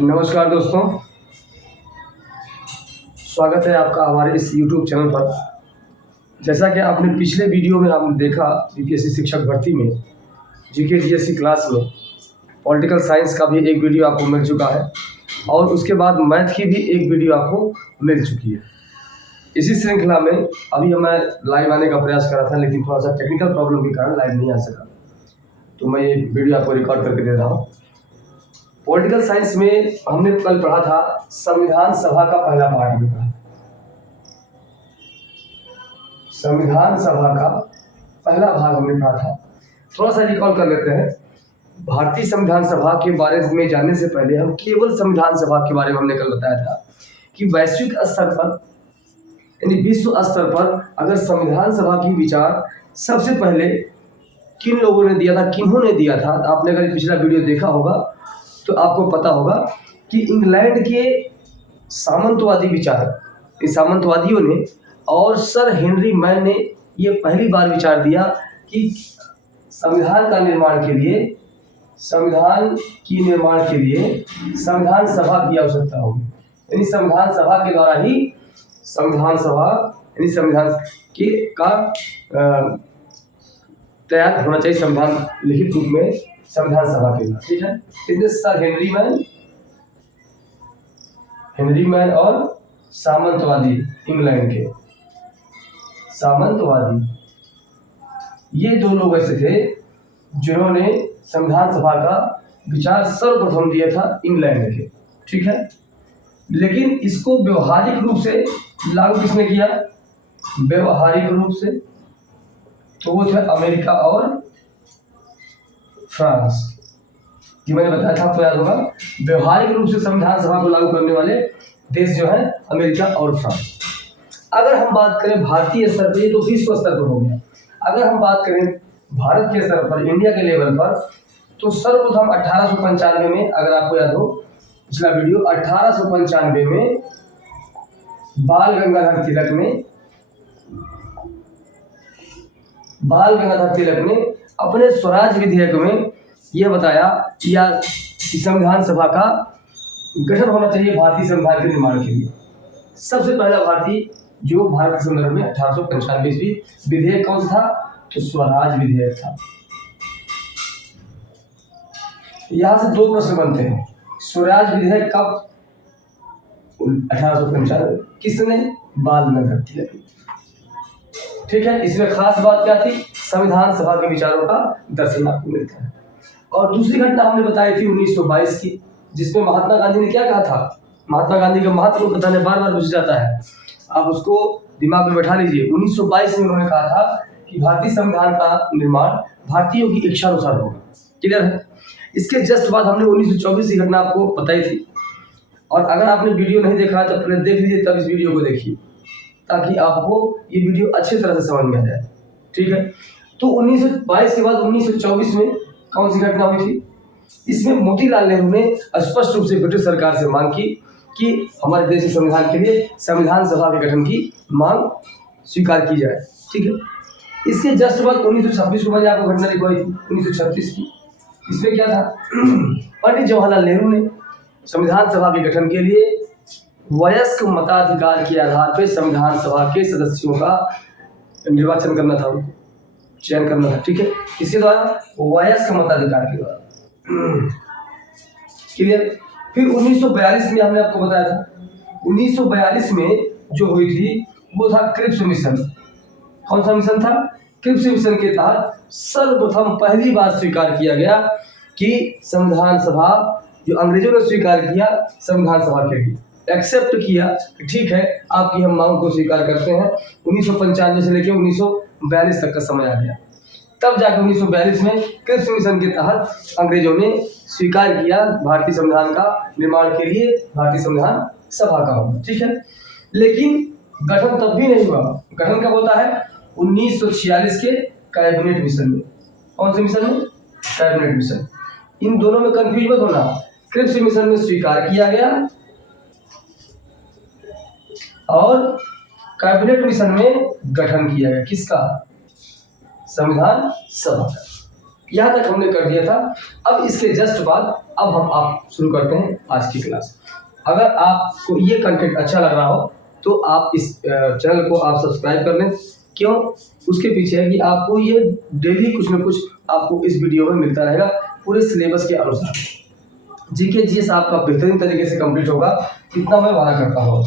नमस्कार दोस्तों, स्वागत है आपका हमारे इस YouTube चैनल पर। जैसा कि आपने पिछले वीडियो में आपने देखा, बीपीएससी शिक्षक भर्ती में जीके डीएससी क्लास में पॉलिटिकल साइंस का भी एक वीडियो आपको मिल चुका है और उसके बाद मैथ की भी एक वीडियो आपको मिल चुकी है। इसी श्रृंखला में अभी मैं लाइव आने का प्रयास कर रहा था, लेकिन थोड़ा सा टेक्निकल प्रॉब्लम के कारण लाइव नहीं आ सका, तो मैं ये वीडियो आपको रिकॉर्ड करके दे रहा हूँ। पॉलिटिकल साइंस में हमने कल पढ़ा था संविधान सभा का पहला पार्ट में पढ़ा। संविधान सभा का पहला भाग हमने पढ़ा था। थोड़ा सा रिकॉल कर लेते हैं। भारतीय संविधान सभा के बारे में जानने से पहले हम केवल संविधान सभा के बारे में हमने कल बताया था कि वैश्विक स्तर पर यानी विश्व स्तर पर अगर संविधान सभा की विचार सबसे पहले किन लोगों ने दिया था, किन्होंने दिया था। तो आपने अगर पिछला वीडियो देखा होगा तो आपको पता होगा कि इंग्लैंड के सामंतवादी विचारक, इस सामंतवादियों ने और सर हेनरी मैन ने ये पहली बार विचार दिया कि संविधान के लिए संविधान सभा की आवश्यकता होगी। यानी संविधान सभा के द्वारा ही संविधान के का तैयार होना चाहिए, संविधान लिखित रूप में संविधान सभा के द्वारा। ठीक है, इसलिए सर हेनरी मैन और सामंतवादी, इंग्लैंड के सामंतवादी, ये दो लोग ऐसे थे जिन्होंने संविधान सभा का विचार सर्वप्रथम दिया था, इंग्लैंड के। ठीक है, लेकिन इसको व्यवहारिक रूप से लागू किसने किया? व्यवहारिक रूप से तो वो थे अमेरिका और फ्रांस, कि मैंने बताया था, आपको याद होगा। व्यवहारिक रूप से संविधान सभा को लागू करने वाले देश जो है अमेरिका और फ्रांस। अगर हम बात करें भारतीय स्तर पर, ये तो विश्व स्तर पर हो गया। अगर हम बात करें भारत के स्तर पर, इंडिया के लेवल पर, तो सर्वप्रथम 1895 में, अगर आपको याद हो पिछला वीडियो, 1895 में बाल गंगाधर तिलक ने अपने स्वराज विधेयक में यह बताया कि संविधान सभा का गठन होना चाहिए भारतीय संविधान के निर्माण के लिए। सबसे पहला भारतीय जो भारत के संदर्भ में 1895 विधेयक कौन सा था? तो स्वराज विधेयक था। यहां से दो प्रश्न बनते हैं। स्वराज विधेयक कब? 1895। किसने? बाल गंगाधर तिलक। ठीक है, इसमें खास बात क्या थी? संविधान सभा के विचारों का दर्शन आपको मिलता है। और दूसरी घटना हमने बताई थी 1922 की, जिसमें महात्मा गांधी ने क्या कहा था? महात्मा गांधी का महत्व बताने बार बार पूछा जाता है, आप उसको दिमाग में बैठा लीजिए। 1922 में उन्होंने कहा था कि भारतीय संविधान का निर्माण भारतीयों की इच्छा अनुसार होगा। क्लियर है? इसके जस्ट बाद हमने 1924 की घटना आपको बताई थी, और अगर आपने वीडियो नहीं देखा तो पहले देख लीजिए, तब इस वीडियो को देखिए, ताकि आपको ये वीडियो अच्छी तरह से समझ में आ जाए। ठीक है, तो 1922 के बाद 1924 में कौन सी घटना हुई थी? इसमें मोतीलाल नेहरू ने स्पष्ट रूप से ब्रिटिश सरकार से मांग की कि हमारे देश के संविधान के लिए संविधान सभा के गठन की मांग स्वीकार की जाए। ठीक है, इसके जस्ट बाद 1926 को मैंने आपको घटना लिखवाई थी, 1936 की। इसमें क्या था? पंडित जवाहरलाल नेहरू ने संविधान सभा के गठन के लिए वयस्क मताधिकार के आधार पर संविधान सभा के सदस्यों का निर्वाचन करना था, चयन करना था। ठीक है, इसके द्वारा वयस्क मताधिकार के द्वारा। क्लियर? फिर 1942 में हमने आपको बताया था, 1942 में जो हुई थी वो था क्रिप्स मिशन। कौन सा मिशन था? क्रिप्स मिशन के तहत सर्वप्रथम पहली बार स्वीकार किया गया कि संविधान सभा, जो अंग्रेजों ने स्वीकार किया, संविधान सभा के लिए एक्सेप्ट किया, ठीक है आपकी हम मांग को स्वीकार करते हैं। 1995 से लेकर 1942 तक का समय आ गया। तब जाकर 1942 में क्रिप्स मिशन के तहत अंग्रेजों ने स्वीकार किया भारतीय संविधान का निर्माण के लिए भारतीय संविधान सभा का होना। ठीक है, लेकिन गठन तब भी नहीं हुआ। गठन कब होता है? 1946 के कैबिनेट मिशन में। कौन से मिशन में? Cabinet mission. इन दोनों में कंफ्यूज मत होना। क्रिप्स मिशन में स्वीकार किया गया और कैबिनेट मिशन में गठन किया गया। किसका? संविधान सभा का। यहाँ तक हमने कर दिया था। अब इसके जस्ट बाद अब हम आप शुरू करते हैं आज की क्लास। अगर आपको ये कंटेंट अच्छा लग रहा हो तो आप इस चैनल को आप सब्सक्राइब कर लें। क्यों? उसके पीछे है कि आपको ये डेली कुछ न कुछ आपको इस वीडियो में मिलता रहेगा पूरे सिलेबस के अनुसार। जीके जीएस आपका बेहतरीन तरीके से कंप्लीट होगा, इतना मैं वादा करता हूँ।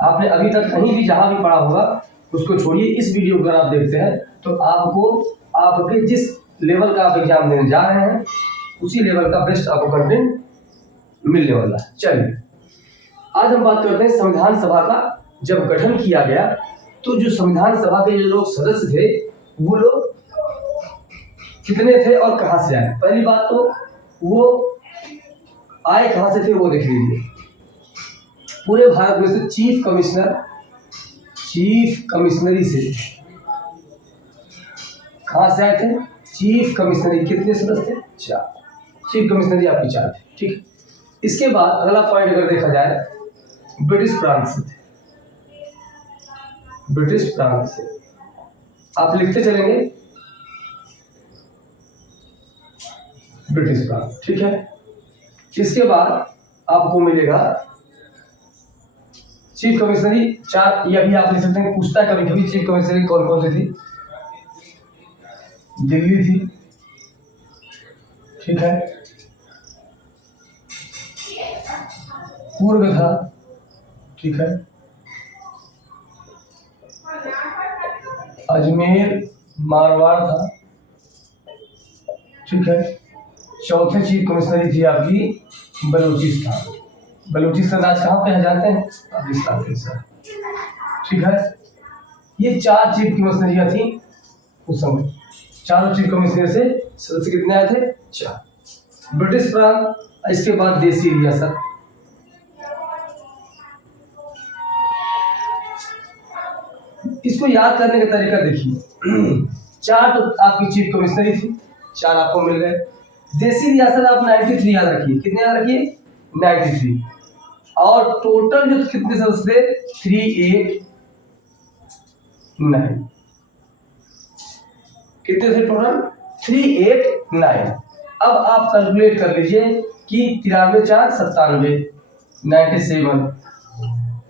आपने अभी तक कहीं भी जहाँ भी पढ़ा होगा उसको छोड़िए, इस वीडियो को अगर आप देखते हैं तो आपको आपके जिस लेवल का आप एग्जाम देने जा रहे हैं उसी लेवल का बेस्ट आपको कंटेंट मिलने वाला है। चलिए आज हम बात करते हैं संविधान सभा का जब गठन किया गया तो जो संविधान सभा के जो लोग सदस्य थे वो लोग कितने थे और कहाँ से आए। पहली बात तो वो आए कहाँ से थे वो देख लीजिए। पूरे भारत में से चीफ कमिश्नरी से कहाँ से आए थे? चीफ कमिश्नरी। कितने सदस्य थे? 4। चीफ कमिश्नरी आपकी 4 थे। ठीक है। इसके बाद अगला पॉइंट अगर देखा जाए ब्रिटिश प्रांत से थे। ब्रिटिश प्रांत से आप लिखते चलेंगे ब्रिटिश प्रांत। ठीक है। इसके बाद आपको मिलेगा चीफ कमिश्नरी 4। ये भी आप लिख सकते हैं, पूछता है कभी कभी चीफ कमिश्नरी कौन कौन सी थी। दिल्ली थी। ठीक है। पूर्व था। ठीक है। अजमेर मारवाड़ था। ठीक है। चौथे चीफ कमिश्नरी थी आपकी बलूचिस्तान। बलूचिस्तान आज कहाँ पे है जानते हैं? पाकिस्तान के साथ। ठीक है। ये 4 चीफ कमिश्नरियाँ थी उस समय। चारों चीफ कमिश्नर से सदस्य कितने आए थे? 4। ब्रिटिश प्रांत, इसके बाद देसी रियासत। इसको याद करने का तरीका देखिए। 4 तो आपकी चीफ कमिश्नरी थी, 4 आपको मिल गए। देसी रियासत आप 93 याद रखिए। कितने याद रखिए? 93। और टोटल जो कितने सदस्य थे? 389। कितने थे टोटल? 389। अब आप कैलकुलेट कर लीजिए कि 93 4 97 97।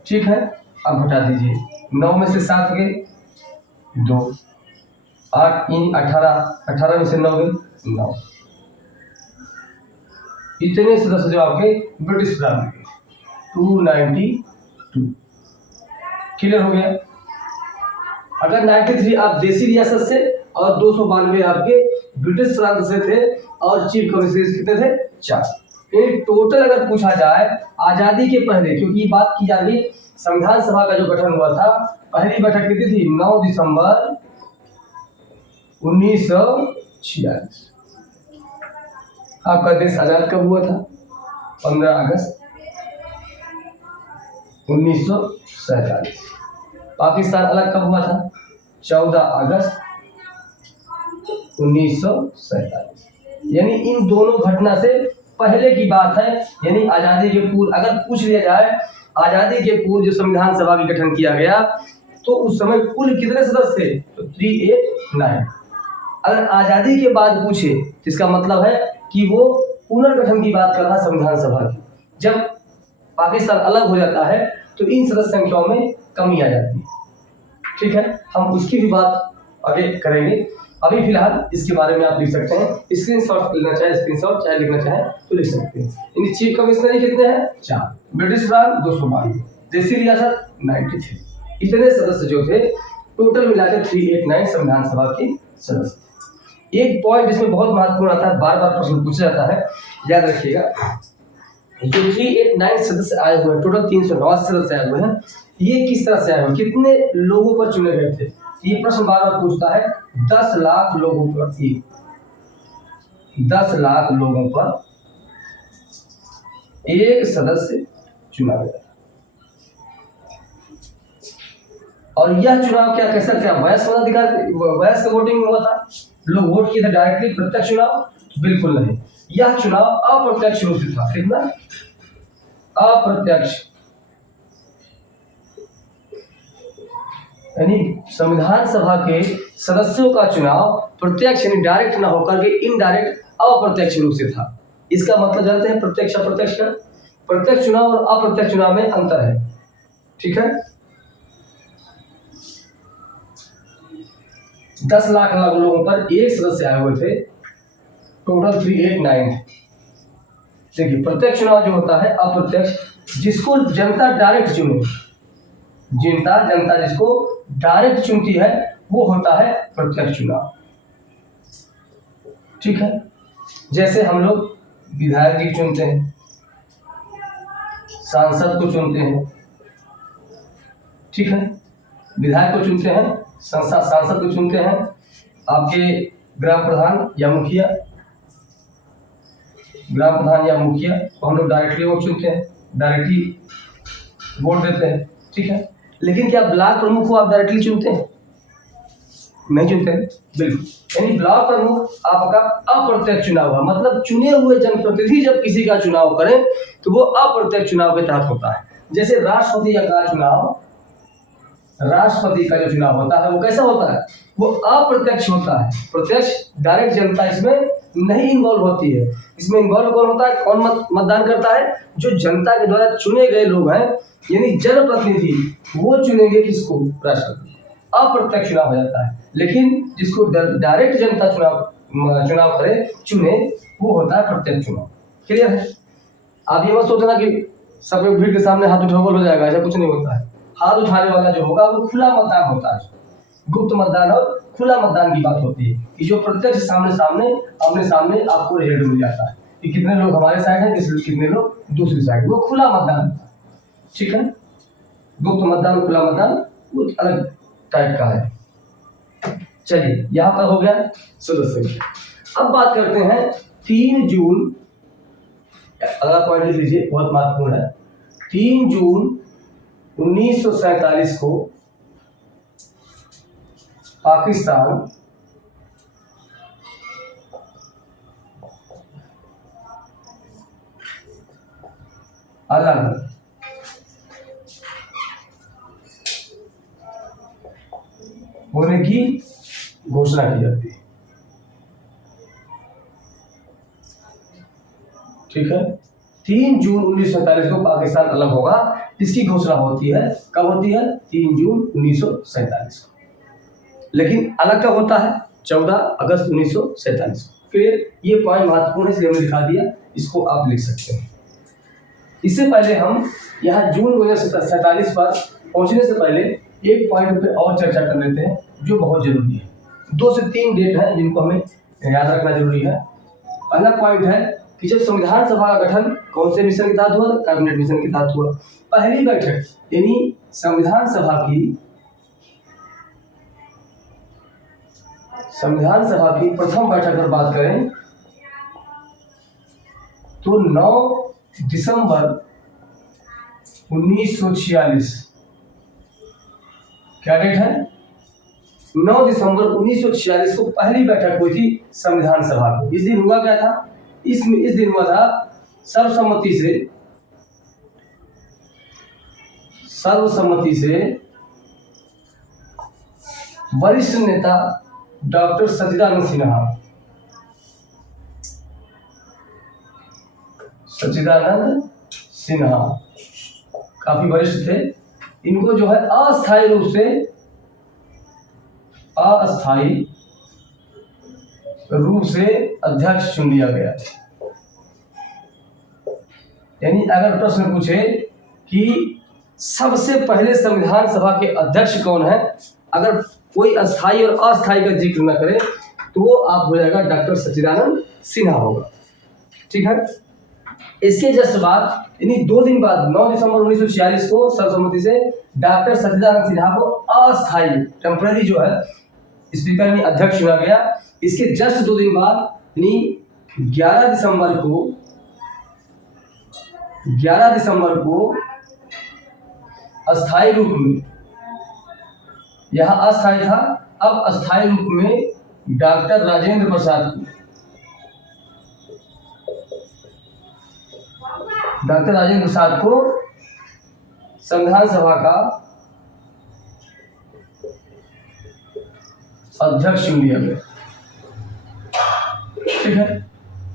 ठीक है। अब घटा दीजिए। 9 में से 7 गए 2, 8 इन 18, 18 में से 9 गए 9। इतने सदस्य जो आपके ब्रिटिश प्रांत के 292। क्लियर हो गया। अगर 93 आप देसी रियासत से और 292 आपके ब्रिटिश प्रांत से थे और चीफ कमिश्नर कितने थे? 4। ये टोटल अगर पूछा जाए आजादी के पहले, क्योंकि ये बात की जा रही संविधान सभा का जो गठन हुआ था, पहली बैठक कितनी थी? 9 दिसंबर 1946। आपका देश आजाद कब हुआ था? 15 अगस्त 1947। पाकिस्तान अलग कब हुआ था? 14 अगस्त 1947। यानी इन दोनों घटना से पहले की बात है। यानी आज़ादी के पूर्व अगर पूछ लिया जाए आज़ादी के पूर्व जो संविधान सभा का गठन किया गया तो उस समय कुल कितने सदस्य थे? तो 389। अगर आज़ादी के बाद पूछे इसका मतलब है कि वो पुनर्गठन की बात कर रहा संविधान सभा की। जब पाकिस्तान अलग हो जाता है तो इन सदस्य संख्याओं में कमी आ जाती है। ठीक है। हम उसकी भी बात आगे करेंगे। अभी फिलहाल इसके बारे में आप लिख सकते हैं। स्क्रीनशॉट लेना चाहे स्क्रीनशॉट, चाहे लिखना चाहे तो लिख सकते हैं। इन चीफ कमिश्नरी कितने हैं? 4। ब्रिटिश प्रांत 292, देसी रियासत 93। इतने सदस्य जो थे टोटल मिलाकर 389 संविधान सभा के सदस्य। एक पॉइंट इसमें बहुत महत्वपूर्ण आता है, बार बार प्रश्न पूछा जाता है, याद रखिएगा। जो 389 सदस्य आए हुए हैं, टोटल 389 सदस्य आए हुए हैं, ये किस तरह से आए हुए? कितने लोगों पर चुने गए थे? ये प्रश्न बार बार पूछता है। 10 लाख लोगों पर 10 लाख लोगों पर एक सदस्य चुना गया। और यह चुनाव क्या कैसा क्या वयस्क मताधिकार वयस्क वोटिंग हुआ था? लोग वोट किए थे डायरेक्टली? प्रत्यक्ष चुनाव? बिल्कुल नहीं। यह चुनाव अप्रत्यक्ष रूप से था। कितना? अप्रत्यक्ष। यानी संविधान सभा के सदस्यों का चुनाव प्रत्यक्ष यानी डायरेक्ट ना होकर के इनडायरेक्ट अप्रत्यक्ष रूप से था। इसका मतलब जानते हैं प्रत्यक्ष अप्रत्यक्ष का? प्रत्यक्ष चुनाव और अप्रत्यक्ष चुनाव में अंतर है, ठीक है। 10 लाख लोगों पर एक सदस्य आए हुए थे, टोटल 389। देखिए प्रत्यक्ष चुनाव जो होता है अप्रत्यक्ष, जिसको जनता डायरेक्ट चुने, जनता जिसको डायरेक्ट चुनती है वो होता है प्रत्यक्ष चुनाव, ठीक है। जैसे हम लोग विधायक जी चुनते हैं, सांसद को चुनते हैं, ठीक है, विधायक को चुनते हैं, सांसद को चुनते हैं, आपके ग्राम प्रधान या मुखिया को हम लोग डायरेक्टली वोट चुनते हैं, डायरेक्टली वोट देते हैं, ठीक है। लेकिन क्या ब्लॉक प्रमुख को आप डायरेक्टली चुनते हैं? नहीं चुनते हैं, बिल्कुल। यानी ब्लॉक प्रमुख आपका अप्रत्यक्ष चुनाव है, मतलब चुने हुए जनप्रतिनिधि जब किसी का चुनाव करें तो वो अप्रत्यक्ष चुनाव के तहत होता है। जैसे राष्ट्रपति का जो चुनाव होता है वो कैसा होता है? वो अप्रत्यक्ष होता है। प्रत्यक्ष डायरेक्ट जनता इसमें नहीं इन्वॉल्व होती है। इसमें इन्वॉल्व कौन होता है? कौन मतदान करता है? जो जनता के द्वारा चुने गए लोग हैं, यानी जनप्रतिनिधि, वो चुनेंगे किसको? राष्ट्रपति। अप्रत्यक्ष चुनाव हो जाता है। लेकिन जिसको डायरेक्ट जनता चुनाव करे, चुने, वो होता है प्रत्यक्ष चुनाव। क्लियर है? आप ये मत सोचना कि सब लोग भीड़ के सामने हाथ उठाओ हो जाएगा, ऐसा कुछ नहीं होता है। हाथ उठाने वाला जो होगा वो खुला मतदान होता है। गुप्त मतदान और खुला मतदान की बात होती है कि जो प्रत्यक्ष आमने सामने आपको रिजल्ट मिल जाता है कि कितने लोग हमारे साइड हैं, कितने लोग दूसरी साइड। वो खुला मतदान, ठीक है। गुप्त मतदान, खुला मतदान वो अलग टाइप का है। चलिए यहाँ पर हो गया सदस्य। अब बात करते हैं 3 जून, अगला पॉइंट लिख लीजिए, बहुत महत्वपूर्ण है। 3 जून 1947 को पाकिस्तान अलग होने की घोषणा की जाती है, ठीक है। 3 जून 1947 को पाकिस्तान अलग होगा, इसकी घोषणा होती है। कब होती है? 3 जून 1947 को। लेकिन अलग कब होता है? 14 अगस्त 1947 को। फिर ये पॉइंट महत्वपूर्ण है, इसलिए हमने दिखा दिया, इसको आप लिख सकते हैं। इससे पहले हम यहाँ जून 1947 पर पहुंचने से पहले एक पॉइंट पे और चर्चा कर लेते हैं जो बहुत जरूरी है। 2 से 3 डेट है जिनको हमें याद रखना जरूरी है। पहला पॉइंट है कि जब संविधान सभा का गठन कौन से मिशन के तहत हुआ? कैबिनेट मिशन के तहत हुआ। पहली बैठक यानी संविधान सभा की प्रथम बैठक पर बात करें तो 9 दिसंबर 1946, क्या डेट है? 9 दिसंबर 1946 को पहली बैठक हुई थी संविधान सभा की। इस दिन हुआ क्या था? इस दिन हुआ था सर्वसम्मति से वरिष्ठ नेता डॉक्टर सच्चिदानंद सिन्हा काफी वरिष्ठ थे। इनको जो है अस्थायी रूप से अध्यक्ष चुन लिया गया। यानी अगर प्रश्न पूछे कि सबसे पहले संविधान सभा के अध्यक्ष कौन है, अगर कोई अस्थायी और अस्थायी का जिक्र न करे तो वो आप हो जाएगा डॉक्टर सच्चिदानंद सिन्हा होगा, ठीक है। इसके जस्ट बाद यानी 2 दिन बाद 9 दिसंबर 1946 को सर्वसम्मति से डॉक्टर सच्चिदानंद सिन्हा को अस्थायी टेम्पररी जो है स्पीकर में अध्यक्ष चुना गया। इसके जस्ट 2 दिन बाद यानी 11 दिसंबर को अस्थायी रूप में, यहाँ अस्थायी था, अब अस्थायी रूप में डॉक्टर राजेंद्र प्रसाद को संविधान सभा का अध्यक्ष चुन लिया गया। ठीक है,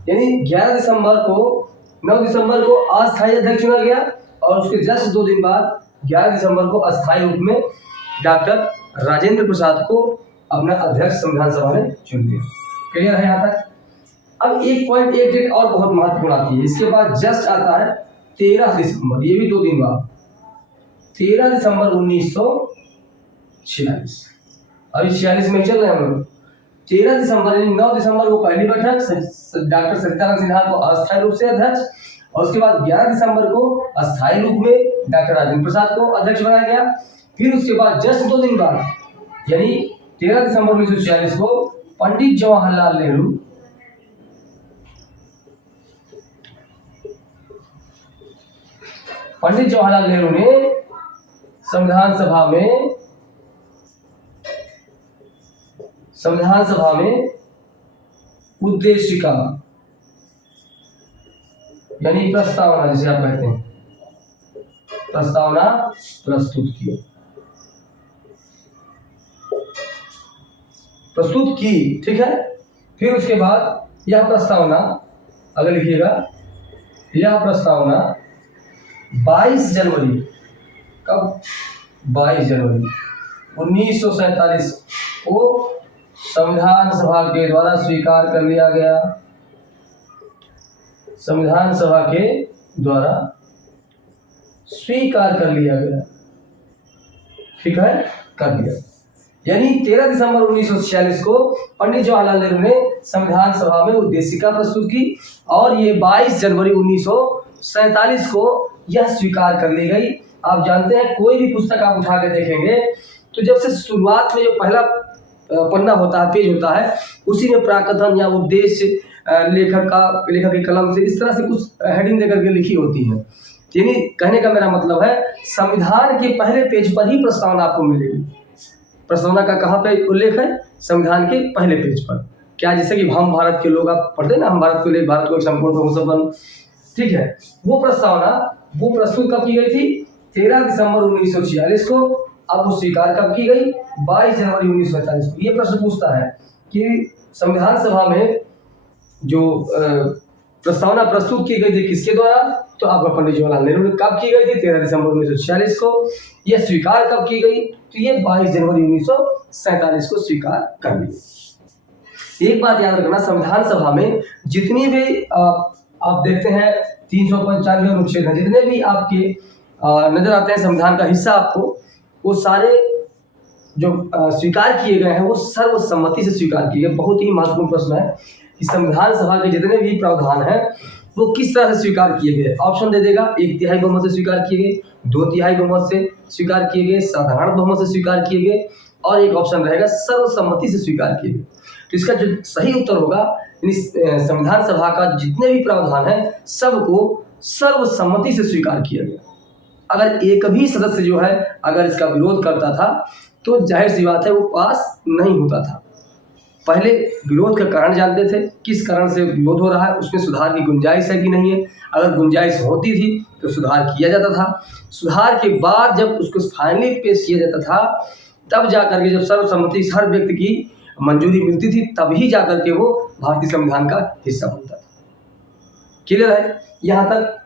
यानी 11 दिसंबर को 9 दिसंबर को अस्थायी अध्यक्ष चुना गया और उसके जस्ट 2 दिन बाद 11 दिसंबर को अस्थायी रूप में डॉक्टर राजेंद्र प्रसाद को अपना अध्यक्ष संविधान सभा ने चुन लिया। क्लियर है यहाँ तक? अब एक पॉइंट, एक डेट और बहुत महत्वपूर्ण आती है। इसके बाद जस्ट आता है 13 दिसंबर, ये भी 2 दिन बाद, 13 दिसंबर 1946। अभी 46 में चल रहे हैं हम लोग। 13 दिसंबर यानी 9 दिसंबर को पहली बैठक, डॉक्टर सत्यानंद सिन्हा को अस्थायी रूप से अध्यक्ष, और उसके बाद 11 दिसंबर को अस्थायी रूप में डॉक्टर राजेंद्र प्रसाद को अध्यक्ष बनाया गया। फिर उसके बाद जस्ट 2 दिन बाद यानी 13 दिसंबर 1946 को पंडित जवाहरलाल नेहरू ने संविधान सभा में उद्देशिका यानी प्रस्तावना, जिसे आप कहते हैं, प्रस्तावना प्रस्तुत की। ठीक है, फिर उसके बाद यह प्रस्तावना, अगर लिखिएगा, यह प्रस्तावना 22 जनवरी, कब? 22 जनवरी 1947 को संविधान सभा के द्वारा स्वीकार कर लिया गया। संविधान सभा के द्वारा स्वीकार कर लिया गया। ठीक है, कर दिया। यानी 13 दिसंबर 1946 को पंडित जवाहरलाल नेहरू ने संविधान सभा में उद्देशिका प्रस्तुत की और ये 22 जनवरी 1947 को यह स्वीकार कर ली गई। आप जानते हैं, कोई भी पुस्तक आप उठा के देखेंगे तो जब से शुरुआत में जो पहला पन्ना होता है, पेज होता है, उसी में प्राकथन या उद्देश्य लेखक की कलम से इस तरह से कुछ हेडिंग देकर के लिखी होती है। यानी कहने का मेरा मतलब है, संविधान के पहले पेज पर ही प्रस्तावना आपको मिलेगी। प्रस्तावना का कहाँ पे उल्लेख है? संविधान के पहले पेज पर। क्या, जैसे कि हम भारत के लोग, आप पढ़ते हैं ना, हम भारत के लिए, भारत को एक संपूर्ण बहु संपन्न, ठीक है, वो प्रस्तावना वो प्रस्तुत कब की गई थी? 13 दिसंबर 1946 को। अब वो स्वीकार कब की गई? 22 जनवरी 1947 को। ये प्रश्न पूछता है कि संविधान सभा में जो प्रस्तावना प्रस्तुत की गई थी किसके द्वारा? तो आपका पंडित जवाहरलाल नेहरू ने। कब की गई थी? 13 दिसंबर 1946 को। यह स्वीकार कब की गई? तो ये 22 जनवरी 1947 को स्वीकार कर ली। एक बात याद रखना, संविधान सभा में जितनी भी आप देखते हैं 395 अनुच्छेद हैं, जितने भी आपके नजर आते हैं संविधान का हिस्सा आपको, वो सारे जो स्वीकार किए गए हैं वो सर्वसम्मति से स्वीकार किए गए। बहुत ही महत्वपूर्ण प्रश्न है कि संविधान सभा के जितने भी प्रावधान हैं वो किस तरह से स्वीकार किए गए। ऑप्शन दे देगा, 1/3 बहुमत से स्वीकार किए गए, 2/3 बहुमत से स्वीकार किए गए, साधारण बहुमत से स्वीकार किए गए, और एक ऑप्शन रहेगा सर्वसम्मति से स्वीकार किए गए। तो इसका जो सही उत्तर होगा, संविधान सभा का जितने भी प्रावधान है सबको सर्वसम्मति से स्वीकार किया गया। अगर एक भी सदस्य जो है अगर इसका विरोध करता था तो जाहिर सी बात है वो पास नहीं होता था। पहले विरोध का कारण जानते थे, किस कारण से विरोध हो रहा है, उसमें सुधार की गुंजाइश है कि नहीं है। अगर गुंजाइश होती थी तो सुधार किया जाता था। सुधार के बाद जब उसको फाइनली पेश किया जाता था, तब जाकर के जब सर्वसम्मति से हर व्यक्ति की मंजूरी मिलती थी, तभी जाकर के वो भारतीय संविधान का हिस्सा बनता था। क्लियर है? यहाँ तक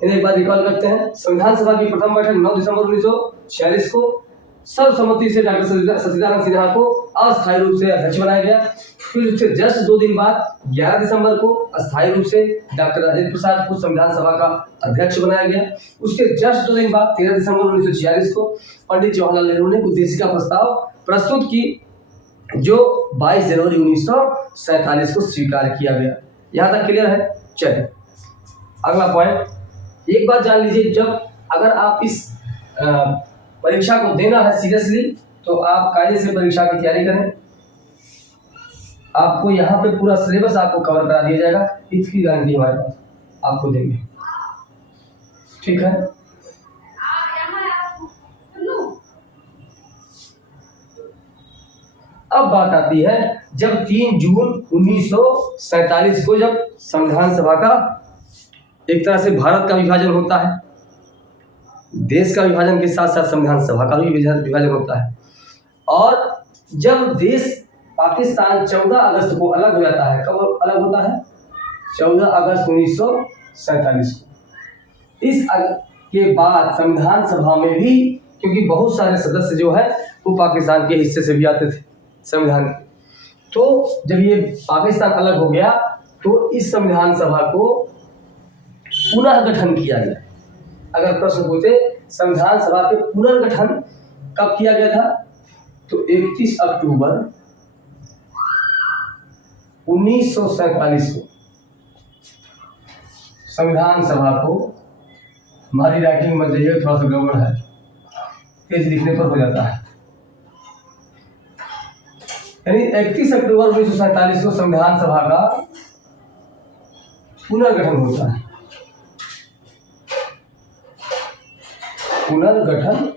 एक बार रिकॉल करते हैं। संविधान सभा की प्रथम बैठक 9 दिसंबर 1946 को सर्वसम्मति से डॉक्टर सत्यानंद सिन्हा को अस्थायी रूप से अध्यक्ष बनाया गया। फिर उससे जस्ट 2 दिन बाद 11 दिसंबर को अस्थायी रूप से डॉक्टर राजेंद्र प्रसाद को संविधान सभा का अध्यक्ष बनाया गया। उसके जस्ट 2 दिन बाद 13 दिसंबर 1946 को पंडित जवाहरलाल नेहरू ने उद्देशिका प्रस्ताव प्रस्तुत की, जो 22 जनवरी 1947 को स्वीकार किया गया। यहाँ तक क्लियर है? चलिए अगला पॉइंट। एक बात जान लीजिए, जब अगर आप इस परीक्षा को देना है सीरियसली, तो आप कायदे से परीक्षा की तैयारी करें। आपको यहाँ पे पूरा सिलेबस आपको कवर करा दिया जाएगा, इसकी गारंटी हमारे पास आपको देंगे। ठीक है? अब बात आती है, जब 3 जून 1947 को जब संविधान सभा का एक तरह से भारत का विभाजन होता है, देश का विभाजन के साथ साथ संविधान सभा का भी विभाजन होता है, और जब देश पाकिस्तान 14 अगस्त को अलग हो जाता है। कब अलग होता है? 14 अगस्त 1947 को। इस के बाद संविधान सभा में भी, क्योंकि बहुत सारे सदस्य जो है वो पाकिस्तान के हिस्से से भी आते थे संविधान, तो जब ये पाकिस्तान अलग हो गया तो इस संविधान सभा को पुनः गठन किया गया। अगर प्रश्न पूछे संविधान सभा के पुनर्गठन कब किया गया था, तो 31 अक्टूबर 1947 को संविधान सभा को, हमारी राइटिंग में जाइए थोड़ा सा गड़बड़ है, तेज लिखने पर हो जाता है, यानी 31 अक्टूबर 1947 को संविधान सभा का पुनर्गठन होता है। पुनर्गठन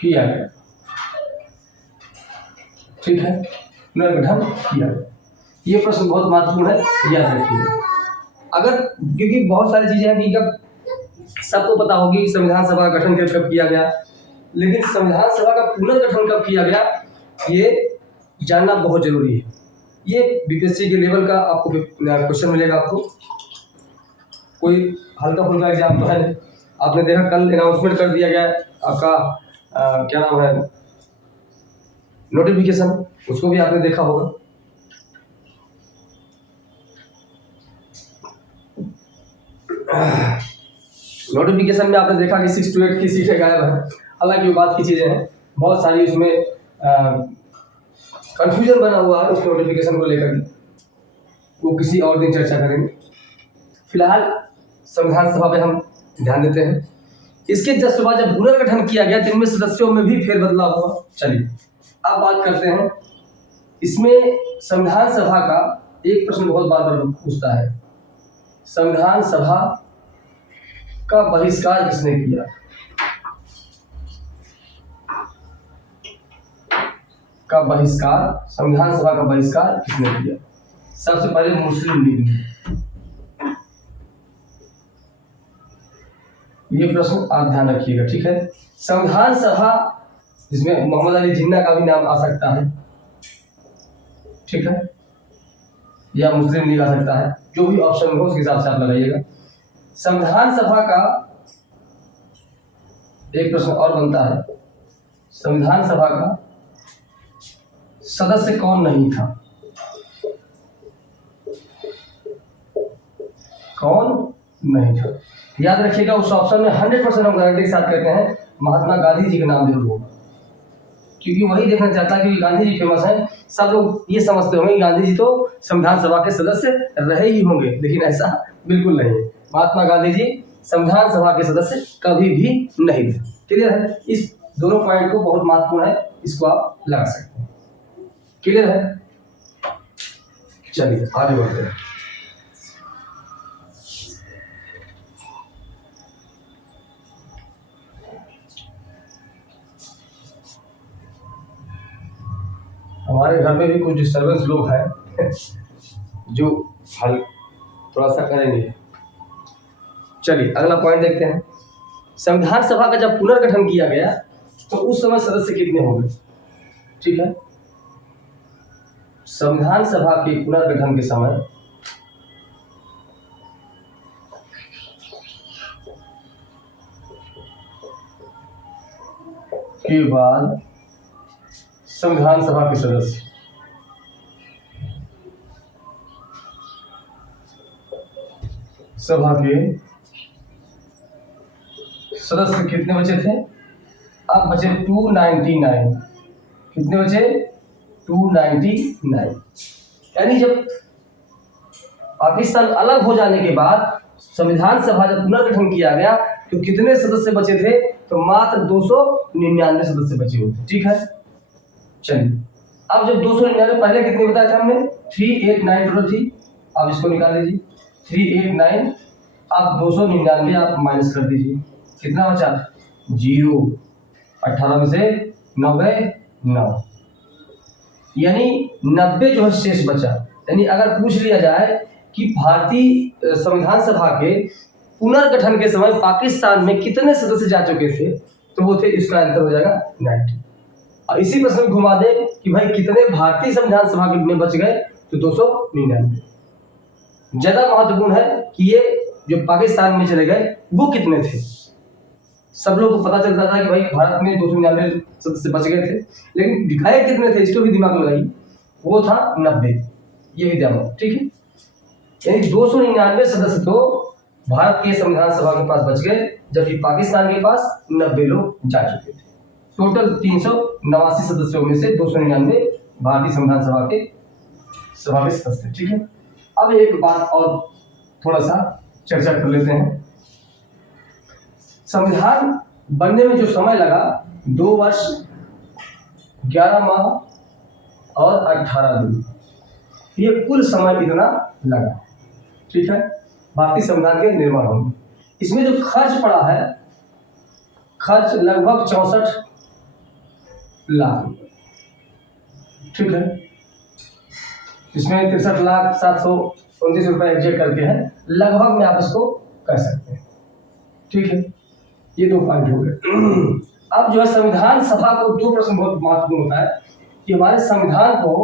किया गया, ठीक है, पुनर्गठन किया गया। ये प्रश्न बहुत महत्वपूर्ण है, याद रखिए। अगर क्योंकि बहुत सारी चीजें हैं कि कब सबको पता होगी कि संविधान सभा का गठन कब किया गया, लेकिन संविधान सभा का पुनर्गठन कब किया गया ये जानना बहुत जरूरी है। ये बीपीएससी के लेवल का आपको क्वेश्चन मिलेगा। आपको कोई हल्का फुल्का एग्जाम तो है नहीं। आपने देखा कल अनाउंसमेंट कर दिया गया आपका क्या नाम है, नोटिफिकेशन, उसको भी आपने देखा होगा। नोटिफिकेशन में आपने देखा कि 6 to 8 की सीटें गायब है। हालांकि वो बात की चीज़ें हैं, बहुत सारी उसमें कंफ्यूजन बना हुआ है उस नोटिफिकेशन को लेकर, वो किसी और दिन चर्चा करेंगे। फिलहाल संविधान सभा पे हम ध्यान देते हैं। इसके जस्ट बाद जब पुनर्गठन किया गया तो इनमें सदस्यों में भी फेरबदलाव हुआ। चलिए अब बात करते हैं। इसमें संविधान सभा का एक प्रश्न बहुत बार बार पूछता है, संविधान सभा का बहिष्कार किसने किया? का बहिष्कार, संविधान सभा का बहिष्कार किसने किया? सबसे पहले मुस्लिम लीग ने। ये प्रश्न आप ध्यान रखिएगा, ठीक है। संविधान सभा जिसमें मोहम्मद अली जिन्ना का भी नाम आ सकता है, ठीक है, या मुस्लिम लीग आ सकता है, जो भी ऑप्शन हो उसके हिसाब से आप लगाइएगा। संविधान सभा का एक प्रश्न और बनता है, संविधान सभा का सदस्य कौन नहीं था? कौन नहीं था? याद रखिएगा उस ऑप्शन में 100% हम गारंटी के साथ कहते हैं महात्मा गांधी जी का नाम जरूर होगा, क्योंकि वही देखना चाहता है कि गांधी जी फेमस हैं। सब लोग ये समझते होंगे कि गांधी जी तो संविधान सभा के सदस्य रहे ही होंगे, लेकिन ऐसा बिल्कुल नहीं है। महात्मा गांधी जी संविधान सभा के सदस्य कभी भी नहीं थे। क्लियर है? इस दोनों पॉइंट को बहुत महत्वपूर्ण है, इसको आप लगा सकते हैं। क्लियर है? चलिए आगे बढ़ते हैं। हमारे घर में भी कुछ डिस्टर्बेंस लोग हैं जो हल थोड़ा सा करेंगे। चलिए अगला पॉइंट देखते हैं। संविधान सभा का जब पुनर्गठन किया गया तो उस समय सदस्य कितने होंगे? ठीक है, संविधान सभा के पुनर्गठन के समय के बाद संविधान सभा के सदस्य सभा के सदस्य कितने बचे थे? अब बचे 299। कितने बचे? 299। यानी जब पाकिस्तान अलग हो जाने के बाद संविधान सभा जब पुनर्गठन किया गया तो कितने सदस्य बचे थे? तो मात्र 299 सदस्य बचे होते। ठीक है, चलिए अब जब 299, पहले कितने बताया था हमने? 389 टोटल थी। अब इसको निकाल लीजिए, 389, अब 299 आप माइनस कर दीजिए, कितना बचा? 0। 18 में से 90 9, यानी 90 जो है शेष बचा। यानी अगर पूछ लिया जाए कि भारतीय संविधान सभा के पुनर्गठन के समय पाकिस्तान में कितने सदस्य जा चुके थे, तो वो थे, इसका आंसर हो जाएगा 90। अब इसी प्रश्न में घुमा दे कि भाई कितने भारतीय संविधान सभा के में बच गए, तो 299। ज्यादा महत्वपूर्ण है कि ये जो पाकिस्तान में चले गए वो कितने थे। सब लोग को पता चलता था कि भाई भारत में 299 सदस्य बच गए थे, लेकिन दिखाए कितने थे इसको भी दिमाग लगाइए, वो था 90। ये भी ध्यान, ठीक है। यानी 299 सदस्य तो भारत के संविधान सभा के पास बच गए, जबकि पाकिस्तान के पास 90 लोग जा चुके थे। टोटल 389 सदस्यों में से 299 भारतीय संविधान सभा के सदस्य, ठीक है। अब एक बात और थोड़ा सा चर्चा कर लेते हैं। संविधान बनने में जो समय लगा 2 वर्ष 11 माह और 18 दिन, ये कुल समय इतना लगा, ठीक है, भारतीय संविधान के निर्माण होने। इसमें जो खर्च पड़ा है, खर्च लगभग 64 लाख, ठीक है। इसमें 63,729 रुपए एडजस्ट करके है, लगभग में आप इसको कर सकते हैं, ठीक है। ये 2 पॉइंट हो गए। अब जो है संविधान सभा को 2 प्रश्न बहुत महत्वपूर्ण होता है कि हमारे संविधान को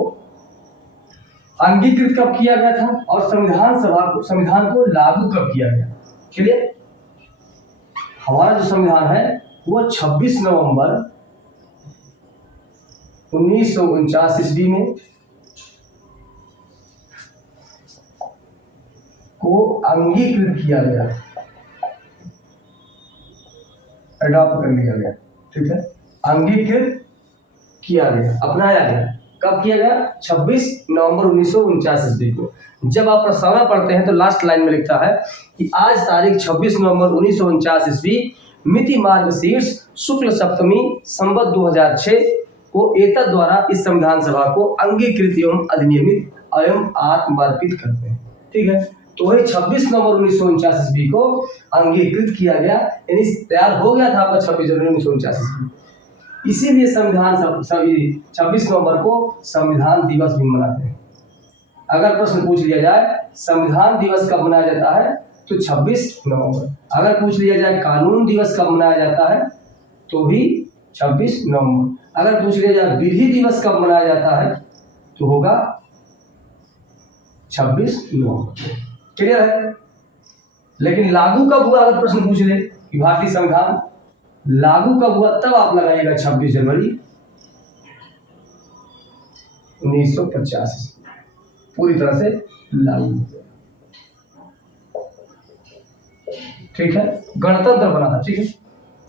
अंगीकृत कब किया गया था और संविधान को लागू कब किया गया। चलिए, हमारा जो संविधान है वो 26 नवंबर 1949 ईस्वी में को अंगीकृत किया गया, अडॉप्ट कर लिया गया, ठीक है। अंगीकृत किया गया, अपनाया गया। कब किया गया? 26 नवंबर 1949 ईस्वी को। जब आप प्रस्तावना पढ़ते हैं तो लास्ट लाइन में लिखता है कि आज तारीख 26 नवंबर 1949 ईस्वी मिति मार्गशीर्ष शुक्ल सप्तमी संवत 2006 को एतद द्वारा इस संविधान सभा को अंगीकृत एवं अधिनियमित एवं आत्मर्पित करते हैं, ठीक है। तो वही 26 नवंबर 1949 ईस्वी को अंगीकृत किया गया, यानी तैयार हो गया था आपका 26 जनवरी 1949 ईस्वी। इसीलिए संविधान 26 नवंबर को संविधान दिवस भी मनाते हैं। अगर प्रश्न पूछ लिया जाए संविधान दिवस कब मनाया जाता है तो 26 नवंबर। अगर पूछ लिया जाए कानून दिवस कब मनाया जाता है तो भी 26 नवंबर। अगर पूछ लिया जाए विधि दिवस कब मनाया जाता है तो होगा 26 नवंबर। क्लियर है? लेकिन लागू कब हुआ अगर प्रश्न पूछ ले कि भारतीय संविधान लागू कब हुआ, तब आप लगाइएगा 26 जनवरी 1950 पूरी तरह से लागू, ठीक है। गणतंत्र बना था, ठीक है।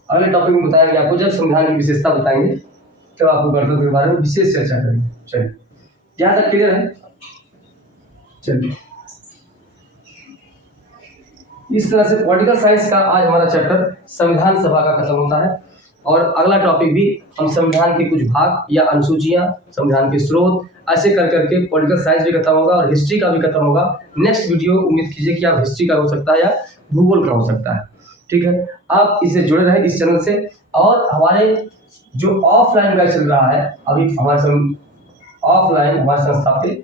अगले टॉपिक में बताएंगे आपको, जब संविधान की विशेषता बताएंगे तब आपको गणतंत्र के बारे में विशेष चर्चा करेंगे। चलिए, यहाँ तक क्लियर है? चलिए, इस तरह से पॉलिटिकल साइंस का आज हमारा चैप्टर संविधान सभा का खत्म होता है। और अगला टॉपिक भी हम संविधान के कुछ भाग या अनुसूचियां, संविधान के स्रोत, ऐसे कर करके पॉलिटिकल साइंस भी खत्म होगा और हिस्ट्री का भी खत्म होगा। नेक्स्ट वीडियो उम्मीद कीजिए कि आप हिस्ट्री का हो सकता है या भूगोल का हो सकता है, ठीक है। आप इससे जुड़े रहे इस चैनल से। और हमारे जो ऑफलाइन बैच चल रहा है अभी हमारे ऑफलाइन हमारे संस्था पे,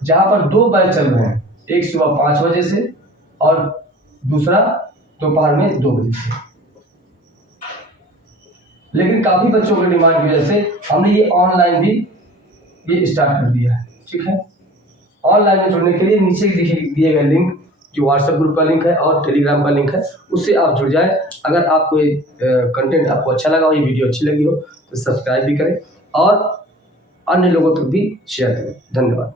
जहाँ पर 2 बैच चल रहे हैं, एक सुबह 5 बजे से और दूसरा दोपहर में 2 बजे से। लेकिन काफी बच्चों के डिमांड की वजह से हमने ये ऑनलाइन भी ये स्टार्ट कर दिया है, ठीक है। ऑनलाइन में जुड़ने के लिए नीचे दिए गए लिंक, जो व्हाट्सएप ग्रुप का लिंक है और टेलीग्राम का लिंक है, उससे आप जुड़ जाएं। अगर आपको ये कंटेंट आपको अच्छा लगा हो, ये वीडियो अच्छी लगी हो तो सब्सक्राइब भी करें और अन्य लोगों तक भी शेयर करें। धन्यवाद।